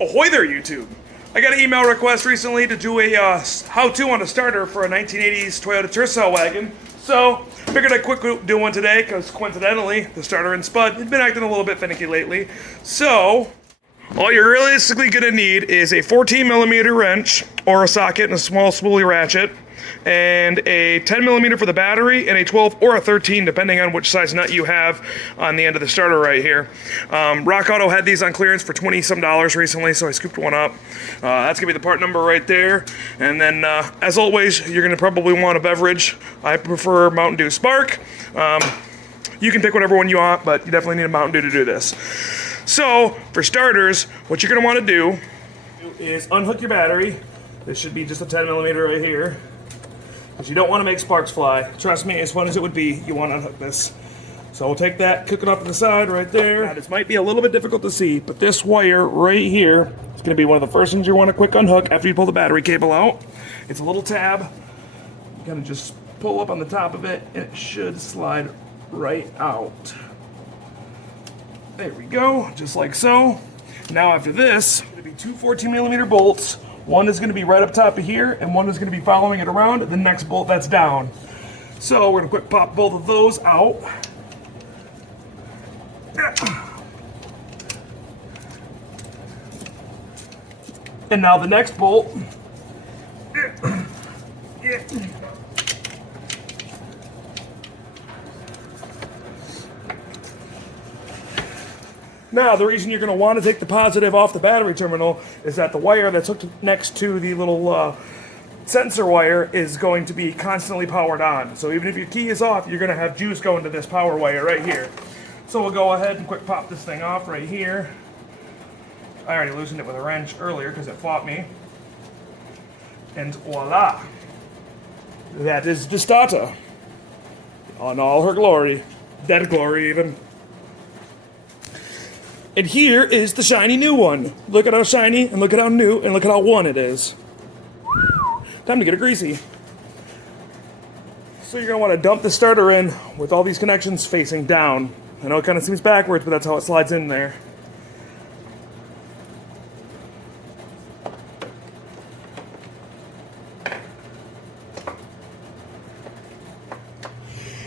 Ahoy there, YouTube! I got an email request recently to do a how-to on a starter for a 1980s Toyota Tercel wagon. So, figured I'd quickly do one today because coincidentally, the starter and spud had been acting a little bit finicky lately. So, all you're realistically going to need is a 14mm wrench or a socket and a small spoolie ratchet, and a 10mm for the battery, and a 12 or a 13 depending on which size nut you have on the end of the starter right here. Rock Auto had these on clearance for $20-some recently, so I scooped one up. That's gonna be the part number right there. And then as always, you're gonna probably want a beverage. I prefer Mountain Dew Spark. You can pick whatever one you want, but you definitely need a Mountain Dew to do this. So for starters, what you're gonna want to do is unhook your battery. This should be just a 10mm right here, because you don't want to make sparks fly. Trust me, as fun as it would be, you want to unhook this. So we'll take that, cook it off to the side right there. Now, this might be a little bit difficult to see, but this wire right here is going to be one of the first things you want to quick unhook after you pull the battery cable out. It's a little tab. You kind of just pull up on the top of it, and it should slide right out. There we go, just like so. Now after this, it's going to be two 14mm bolts. One is going to be right up top of here, and one is going to be following it around the next bolt that's down. So we're going to quick pop both of those out. And now the next bolt. Now, the reason you're going to want to take the positive off the battery terminal is that the wire that's hooked next to the little sensor wire is going to be constantly powered on. So even if your key is off, you're going to have juice going to this power wire right here. So we'll go ahead and quick pop this thing off right here. I already loosened it with a wrench earlier because it fought me. And voila! That is the starter. On all her glory. Dead glory even. And here is the shiny new one. Look at how shiny, and look at how new, and look at how one it is. Time to get it greasy. So you're gonna wanna dump the starter in with all these connections facing down. I know it kinda seems backwards, but that's how it slides in there.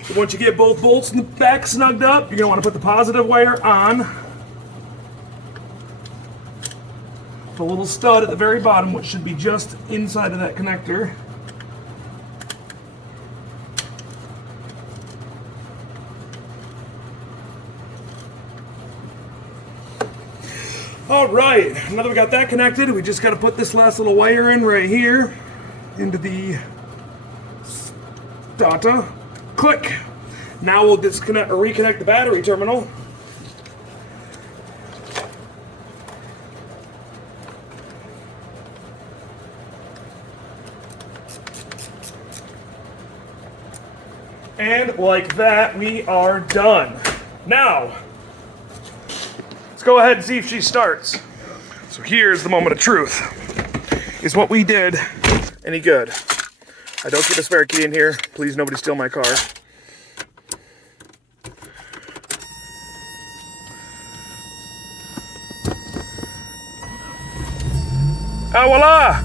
And once you get both bolts in the back snugged up, you're gonna wanna put the positive wire on the little stud at the very bottom, which should be just inside of that connector. All right, now that we got that connected, we just got to put this last little wire in right here into the starter. Click. Now we'll disconnect or reconnect the battery terminal. And like that, we are done. Now, let's go ahead and see if she starts. So here's the moment of truth. Is what we did any good? I don't keep a spare key in here. Please, nobody steal my car. Ah, voila!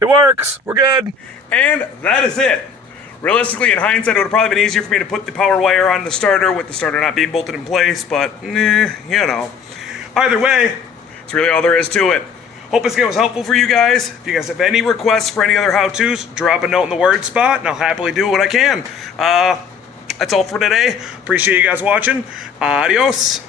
It works, we're good. And that is it. Realistically, in hindsight, it would have probably been easier for me to put the power wire on the starter with the starter not being bolted in place, but you know. Either way, that's really all there is to it. Hope this game was helpful for you guys. If you guys have any requests for any other how-tos, drop a note in the word spot and I'll happily do what I can. That's all for today. Appreciate you guys watching. Adios.